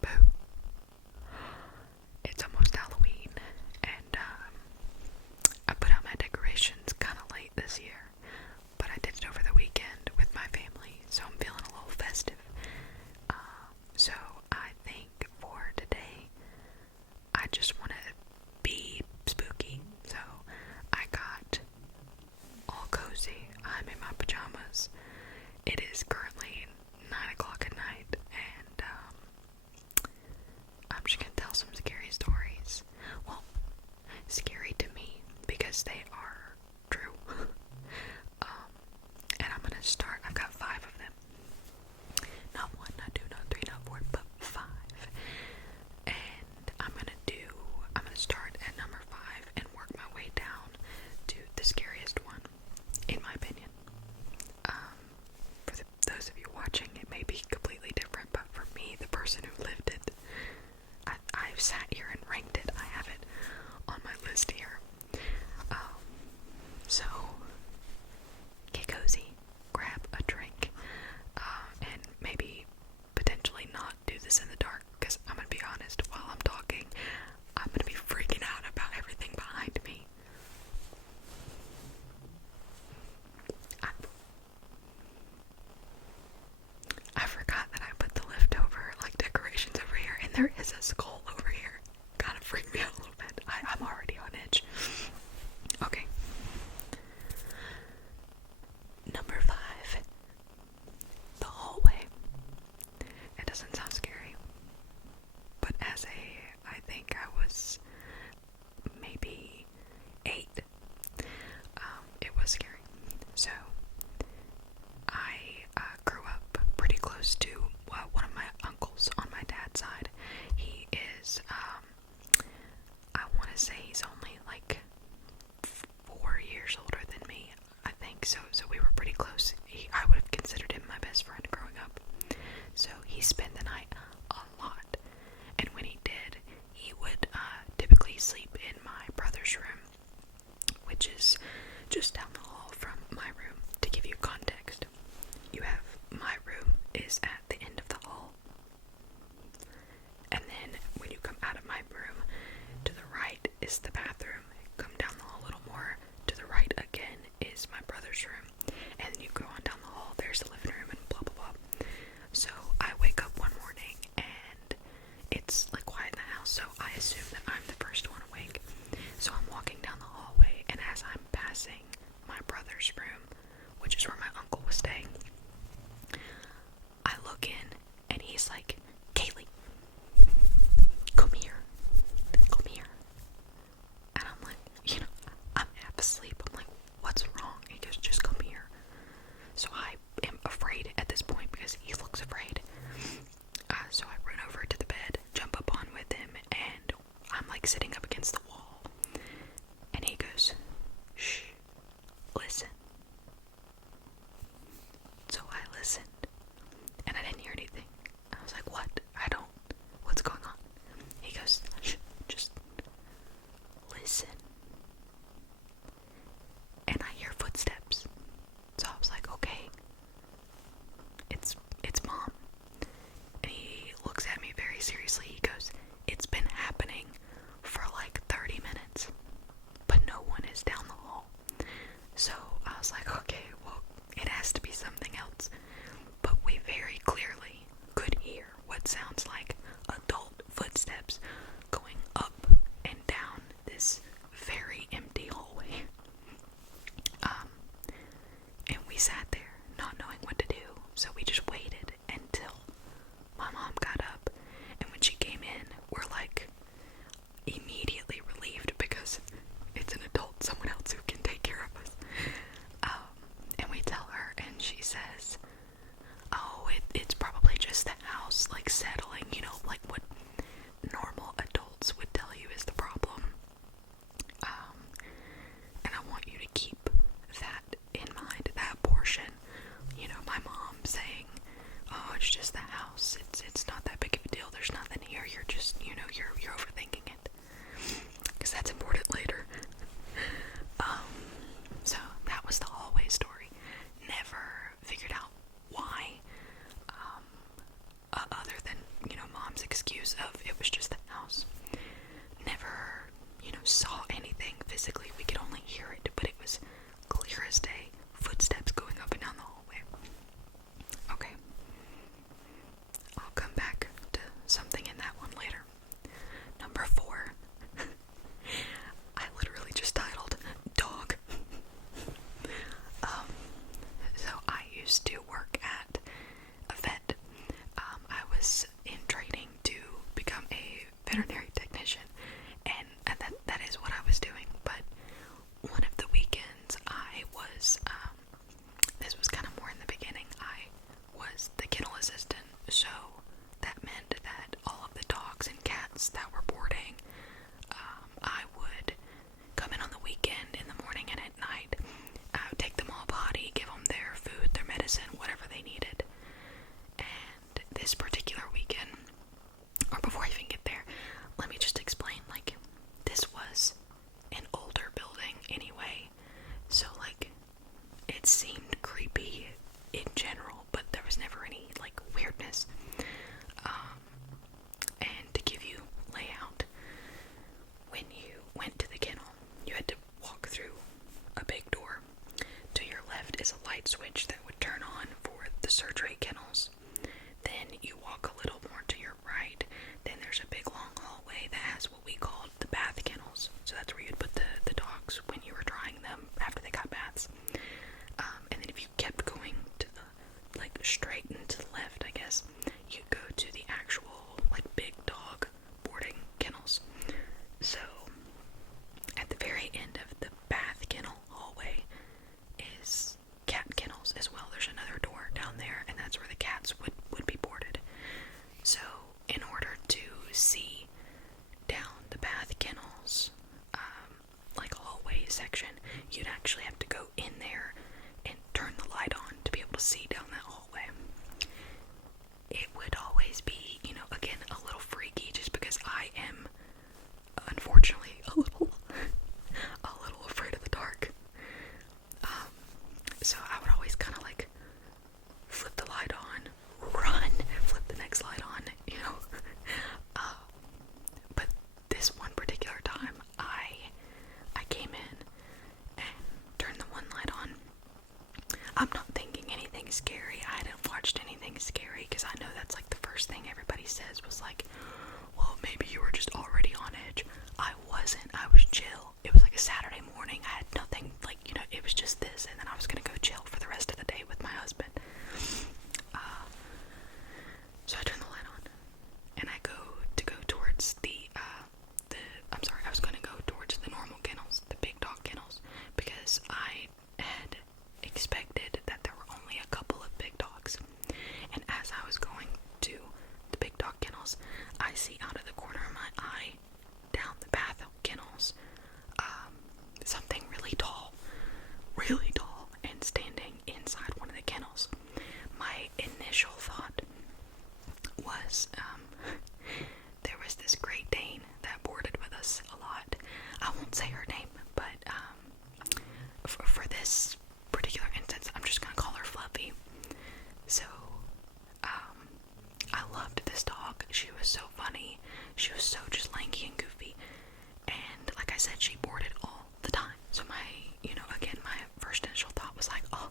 Boo. It's almost Halloween, and I put out my decorations kind of late this year, but I did it over the weekend with my family, so I'm feeling a little festive. So I think for today, I just want to be spooky. So I got all cozy. I'm in my pajamas. It is currently 9 o'clock at night, and I'm just gonna tell some scary stories. Well, scary to me because they are true. And I'm gonna start. I've got 5 of them. Not 1, not 2, not 3, not 4, but 5. And I'm gonna start at number 5 and work my way down to the scariest one, in my opinion. For those of you watching, it may be completely different, but for me, the person who lived it, I've sat here and ranked it. I have it on my list here. So get cozy, grab a drink, and maybe potentially not do this in the dark, because I'm gonna be honest, while I'm talking, I'm gonna be freaking out about everything behind me. I forgot that I put the leftover decorations over here, and there is a skull over here. Kind of freaked me out a little bit. I'm already on edge. Okay. Number 5. The hallway. It doesn't sound scary, but I think I was maybe 8, it was scary. So I grew up pretty close to one of my uncles on my dad's side. He views of it was just the house. Never, saw anything physically. We could only hear it, but it was clear as day. Footsteps going up and down the hallway. Okay. I'll come back to something in that one later. Number 4. I literally just titled dog. So I used to work at a vet. I was in training to become a veterinary technician, and that is what I was doing. But one of the weekends I was, this was kind of more in the beginning, I was the kennel assistant, so that meant that all of the dogs and cats that were boarding, I would come in on the weekend, in the morning and at night. I would take them all potty, give them their food, their medicine, whatever they needed. And this particular weekend, or before I even get there, let me just explain, this was an older building anyway, so, it seemed creepy in general, but there was never any, weirdness. And to give you layout, when you went to the kennel, you had to walk through a big door. To your left is a light switch that would turn on for the surgery kennels. Then you walk a little more to your right, then there's a big long hallway that has what we called the bath kennels. So that's where you'd put the dogs when you were drying them after they got baths. And then if you kept going to the, straight and to the left, I guess, you'd go to the actual, big dog boarding kennels. So, at the very end of the bath kennel hallway is cat kennels as well. There's another door down there, and that's where the cats would be boarded. So, in order to see down the bath kennels, hallway section, you'd actually have to go in there and turn the light on to be able to see down that hallway. It would always be, again, a little freaky, just because I am, unfortunately, a little afraid of the dark. So I would always kind of flip the light on, run, flip the next light on, but this one particular time, I came in and turned the one light on. I'm not thinking anything scary. I hadn't watched anything scary, because I know that's the first thing everybody says was well, maybe you were just already on edge. I wasn't. I was chill. It was a Saturday morning. I had nothing, it was just this, and then I was gonna go chill for the rest of the day with my husband. So I turned the light on, and I go towards I was gonna go towards the normal kennels, the big dog kennels, because I had expected that there were only a couple of big dogs. And as I was going to the big dog kennels, I see out of the corner of my eye, down the bath kennels, something really tall, and standing inside one of the kennels. My initial thought was, there was this Great Dane that boarded with us a lot. I won't say her name, but for this particular instance, I'm just gonna call her Fluffy. So, I loved this dog. She was so funny. She was so just lanky and goofy. And like I said, she boarded all the time. So my first initial thought was oh,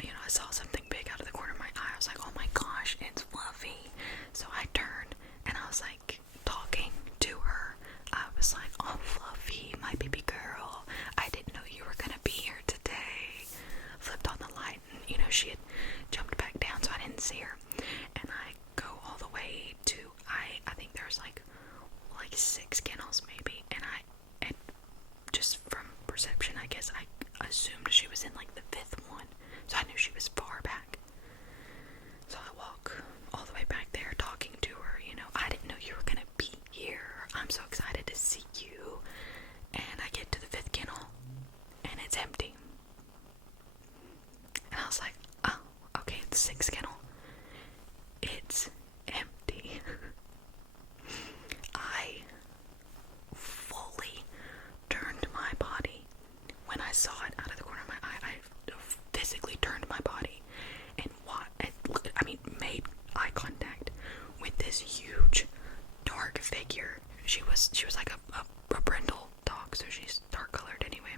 I saw something big out of the corner of my eye. I was oh my gosh, it's Fluffy. So I turned, and I was talking to her. I was oh, Fluffy, my like a figure. She was like a brindle dog, so she's dark colored anyway.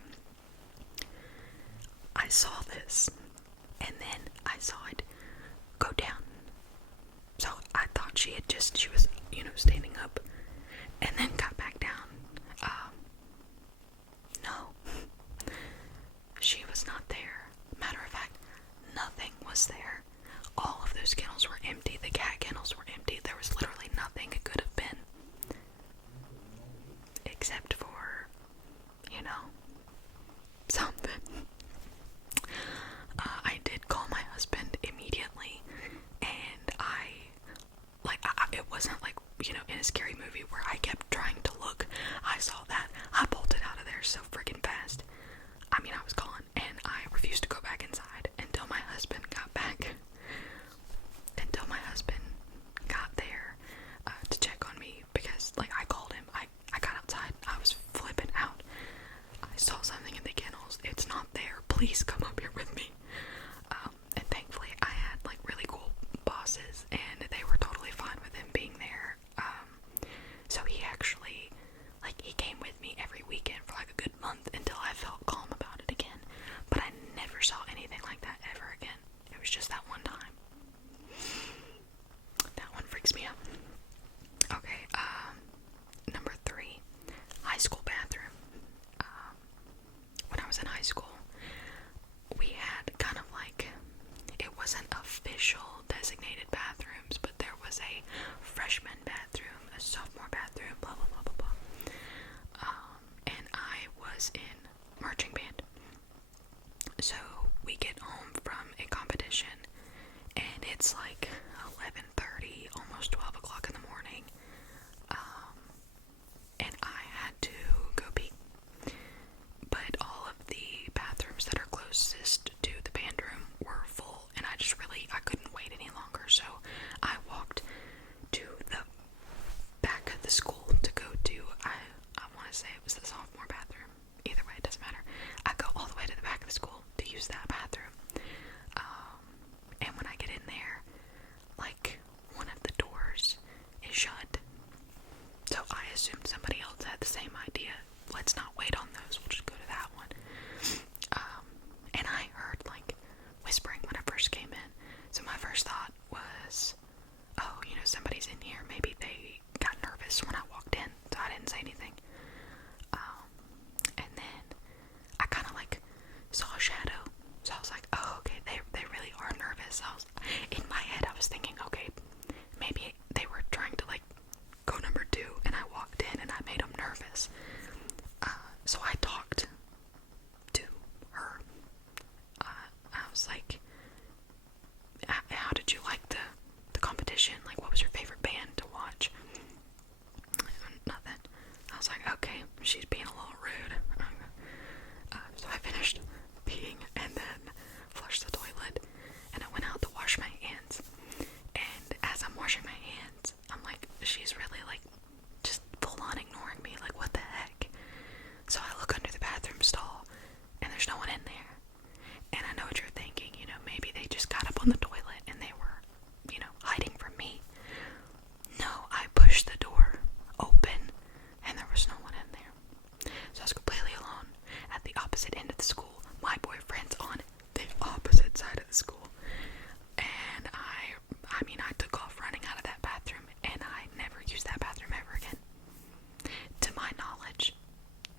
I saw this, and then I saw it go down. So I thought she was, standing up, and then got back down. No. She was not there. Matter of fact, nothing was there. All of those kennels were empty. The cat kennels were empty. There was literally nothing it could have been. Except for, something. I did call my husband immediately, and it wasn't like, in a scary movie where I kept trying to look. I saw that. I bolted out of there so freaking fast. I was gone, and I refused to go back inside until my husband got back. Until my husband got there to check on me, because, I called him. I got outside. I was flipping out. I saw something in the kennels. It's not there. Please come up here with me. And thankfully, I had, really cool bosses, and they were totally fine with him being there. So he actually, he came with me every weekend for, a good month until I felt calm about it again. But I never saw anything like that ever again. It was just that one time. That one freaks me out. Okay, number 3, high school bathroom. When I was in high school, we had kind of it wasn't official designated bathrooms, but there was a freshman bathroom, a sophomore bathroom, blah, blah, blah, blah, blah. And I was in marching band. So we get home from a competition, and it's 11:30, almost 12 o'clock in the morning. And I had to go pee. But all of the bathrooms that are closest to the band room were full, and I couldn't wait any longer, so I walked to the back of the school to go to, I want to say it was the sophomore bathroom. Either way, it doesn't matter. I go all the way to the back of the school to use that bathroom. And when I get in there, one of the doors is shut. So I assumed somebody else had the same idea. Let's not wait on those. We'll just go to that one. And I heard whispering when I first came in. So my first thought was, oh, somebody's in here. Maybe they got nervous when I walked in, so I didn't say anything. And then I kind of saw a shadow. So I was like, oh, okay, they really are nervous. In my head, I was thinking, okay, maybe they were trying to go number 2, and I walked in and I made them nervous. So I talked to her. I was like, how did you like the competition? What was your favorite band to watch? Nothing. I was like, okay, she's being a little rude. So I finished peeing and then flushed the toilet, and I went out to wash my hands. And as I'm washing my hands, I'm like, she's really just full on ignoring me. What the heck? So I look under the bathroom stall, and there's no one in there. And I know what you're thinking, maybe they just got up on the toilet and they were, hiding from me. No, I pushed the door open, and there was no one in there. So I was completely alone at the opposite end of the school. My boyfriend's on the opposite side of the school. And I took off running out of that bathroom, and I never used that bathroom ever again. To my knowledge,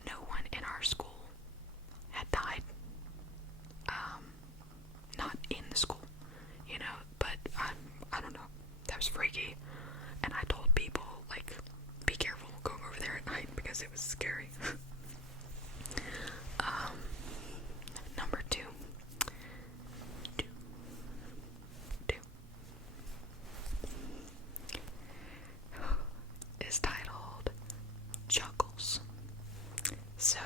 no one in our school had died. Not in the school, but I don't know. That was freaky. And I told people, be careful going over there at night, because it was scary. Number 2. Is titled Juggles. So,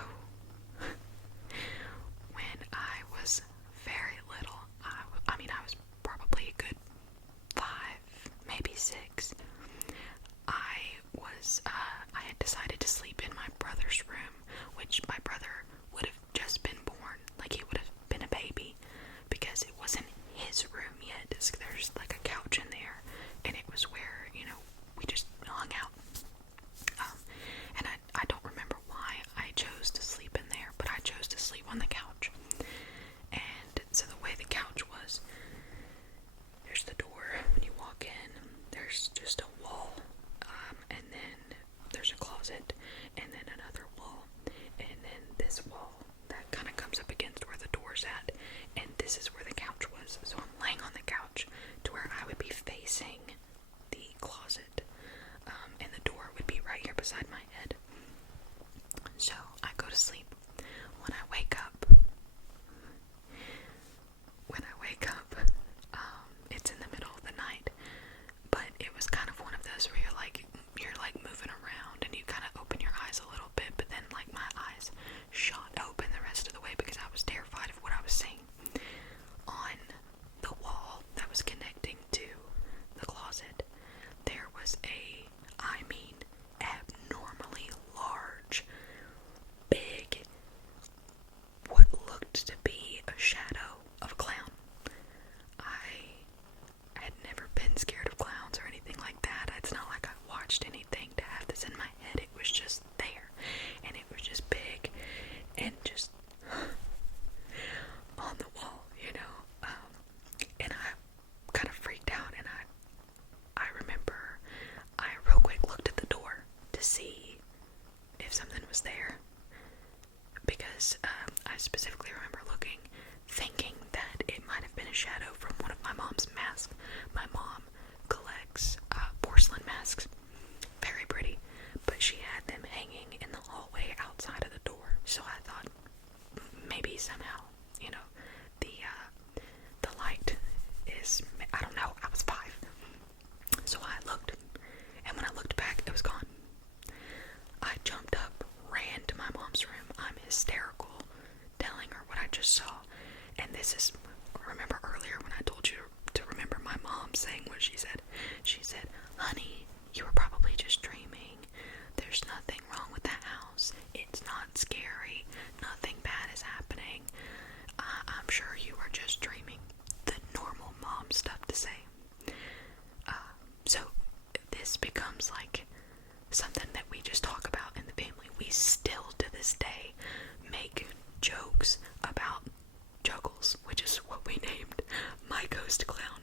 when I was very little, I was probably a good 5, maybe 6. I had decided to sleep in my brother's room, which my brother would have just been born. He would have been a baby, because it wasn't his room yet. There's a couch in there, and it was where, we just hung out. closet, and then another wall, and then this wall that kind of comes up against where the door's at, and this is where the couch was. So I'm laying on the couch to where I would be facing the closet, and the door would be right here beside my head. So I go to sleep. When I wake up, it's in the middle of the night, but it was kind of one of those where you're like moving around and you kind of open your eyes a little bit, but then like my eyes shot open the rest of the way because I was terrified of what I was seeing. On the wall that was connecting to the closet, there was abnormally large, big, what looked to be a shadow of a clown. I had never been scared of clowns or anything like that. It's not like I watched anything to have this in my head. It was just there, and it was just big and just on the wall, and I kind of freaked out, and I remember I real quick looked at the door to see if something was there, because I specifically remember looking, thinking that it might have been a shadow from one of my mom's masks. My mom collects porcelain masks, very pretty, but she had them hanging in the hallway outside of the door, so I thought maybe somehow, the light is, I don't know, I was 5. So I looked, and when I looked back, it was gone. I jumped up, ran to my mom's room. I'm hysterical, telling her what I just saw. And this is, remember earlier when I told you to remember my mom saying what she said? She said, "Honey, you were probably just dreaming. There's nothing wrong with the house. It's not scary. Nothing bad is happening. I'm sure you were just dreaming." The normal mom stuff to say. So this becomes like something that we just talk about in the family. We still to this day make jokes about Juggles, which is what we named my ghost clown.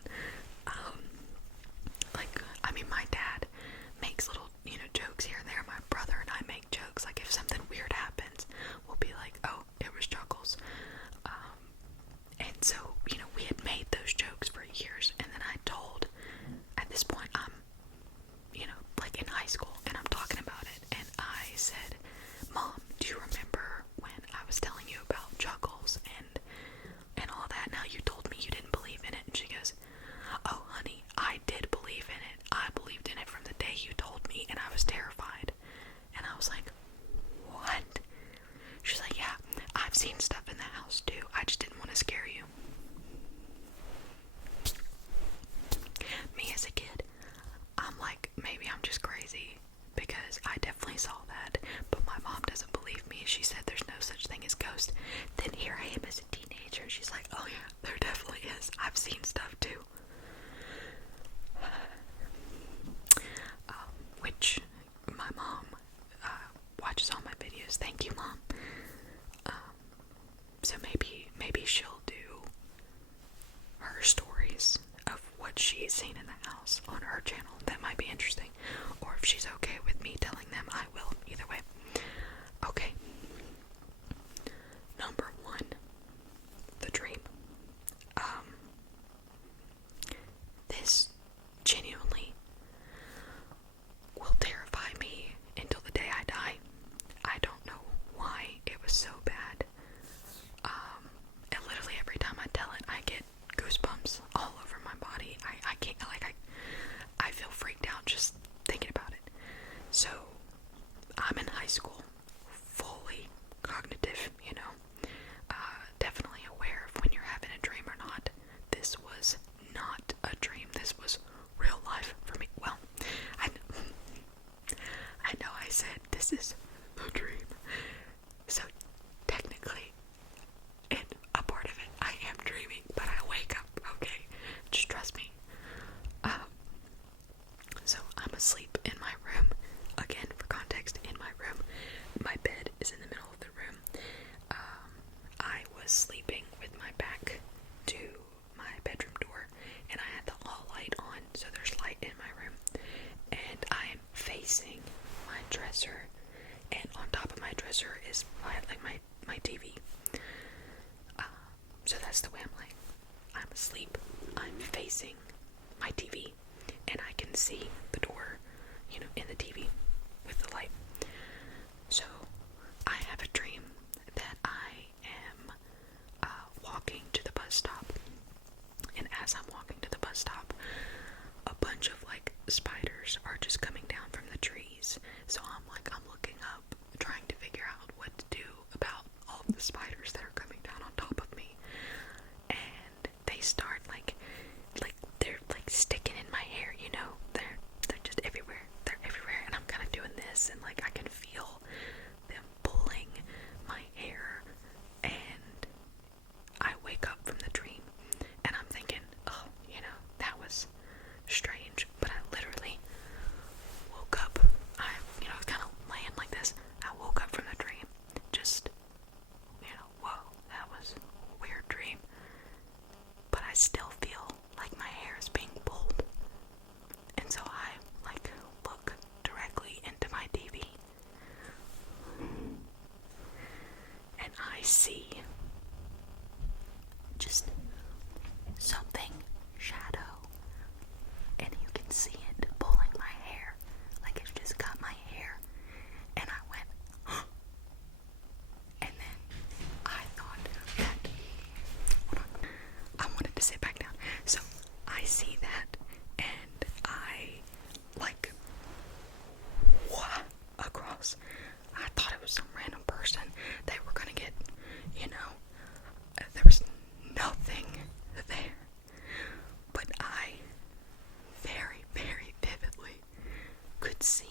My dad makes little, jokes here and there. My brother and I make jokes. Like if something weird happens, we'll be like, "Oh, it was Juggles." And so, we had made those jokes for years. And then I told, at this point, I'm, like in high school, and I'm talking about it. And I said, "Mom, do you remember when I was telling you about Juggles and all that? Now you told me you didn't believe in it." And she goes, "Oh, honey, I did believe in it. I believed in it from the day you told me, and I was terrified." And I was like, "What?" She's like, "Yeah, I've seen stuff in the house too. I just didn't want to scare you." Me as a kid, I'm like, maybe I'm just crazy, because I definitely saw that, but my mom doesn't believe me. She said there's no such thing as ghosts. Then here I am as a teenager, and she's like, "Oh yeah, there definitely is. I've seen stuff too." Which my mom watches all my videos. Thank you, Mom. So maybe she'll do her stories of what she's seen in the house on her channel. That might be interesting. Or if she's okay with me telling them, I will. Either way. Okay. Number 1. The dream. This genuinely will terrify me until the day I die. I don't know why it was so bad. And literally every time I tell it, I get goosebumps all over my body. I can't, I feel freaked out just thinking about it. So, I'm in high school, fully cognitive, definitely aware of when you're having a dream or not. This was not a dream. This was real life for me. Well, I know I said this is a dream. So, technically, in a part of it, I am dreaming, but I wake up, okay? Just trust me. So I'm asleep in my room. Again, for context, in my room. My bed is in the middle of the room. I was sleeping with my back to my bedroom door, and I had the hall light on, so there's light in my room. And I am facing my dresser dresser is my TV. So that's the way I'm laying. I'm asleep. I'm facing my TV, and I can see the door, in the TV with the light. So I have a dream that I am walking to the bus stop, and as I'm walking to the bus stop, a bunch of spiders are just coming down from the trees. So I'm looking up, trying to figure out what to do about all of the spiders that are coming down on top of me. And they start they're sticking in my hair, they're just everywhere. They're everywhere, and I'm kind of doing this, and I can feel them pulling my hair. And I wake up from the dream, and I'm thinking, oh, that was strange. But I literally woke up. I was kind of laying like this. I woke up from the dream, just, whoa, that was a weird dream. But I still feel like my hair is being pulled. And so I, look directly into my TV. And I see just something shadow. And you can see it pulling my hair. It's just got my hair. And I went, huh. And then I thought that, hold on, I wanted to sit back down. So I see that, and I across. I thought it was some random person. They were gonna get, there was nothing there. But I very, very vividly could see